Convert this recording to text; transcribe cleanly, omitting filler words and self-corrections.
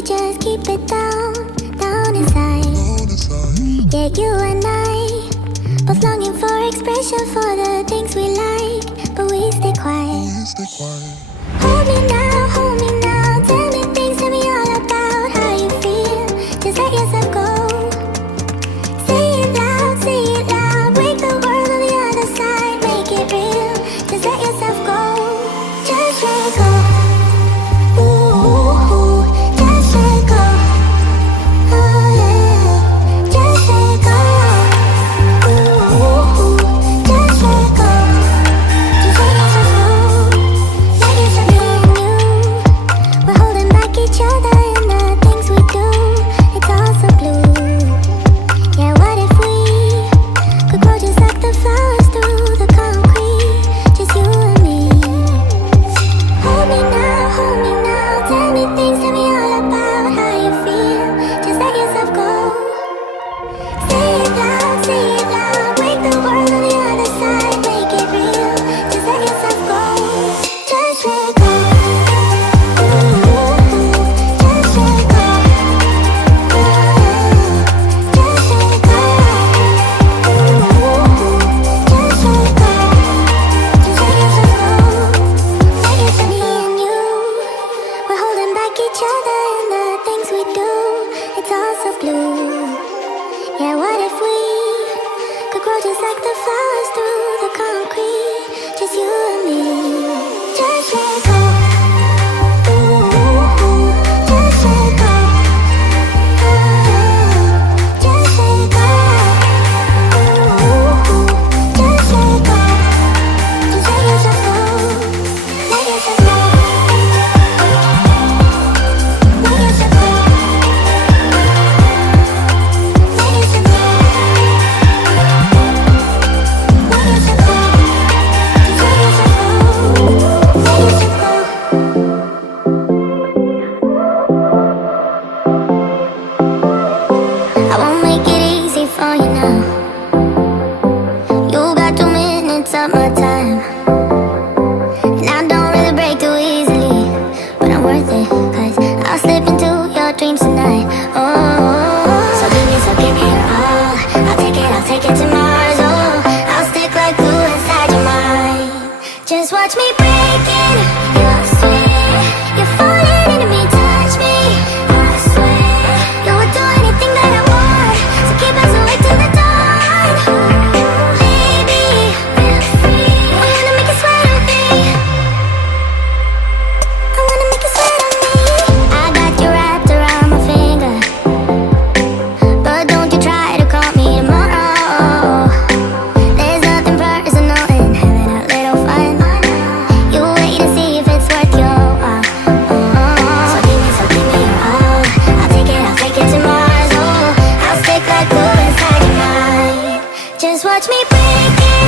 we just keep it down, down inside. Yeah, you and I, both longing for expression for the things we like, but we stay quiet. Hold me now, tell me things, tell me all about how you feel. Just let yourself go. Say it loud, break the world on the other side, make it real. Just let yourself go, just let go. Ooh, just let go. Oh yeah, just let go. Ooh, just let go. Just let yourself go. Let yourself be you. We're holding back each other in the things we do. It's all so blue. Yeah, what if we could grow just like the flowers through the concrete? Just you and me. Hold me now, tell me things, tell me all about how you feel. Just let yourself go. Say it loud, break the world on the other side, make it real. Just let yourself go. Just let go. Ooh, just let go. Just let go. Ooh, just let go. Just let yourself go. Let yourself be in you. We're holding back each other in the things we do. It's all so blue. Yeah, what if we could grow just like the flowers through the concrete? Just you and me. Just let go. Ooh, just let go. Just let go. Ooh, just let go. Just let yourself go. Let yourself go. Let yourself go. Let yourself go. Let yourself go. Just let yourself go. Let yourself go. I won't make it easy for you now. You got 2 minutes of my time, and I don't really break too easily, but I'm worth it, 'cause I'll slip into your dreams tonight. Oh, so give me your all. I'll take it to Mars. Oh, I'll stick like glue inside your mind. Just watch me break it. You'll swear you're falling into me, touch me. I swear you would do anything that I want, so keep us awake till the dawn. Baby, feel free. I wanna make you sweat on me. I wanna make you sweat on me. I got you wrapped around my finger, but don't you try to call me tomorrow. There's nothing personal in having a little fun. You wait to see if it's worth your while. So give me your all. I'll take it to Mars. Oh, I'll stick like glue inside your mind. Just watch me break it.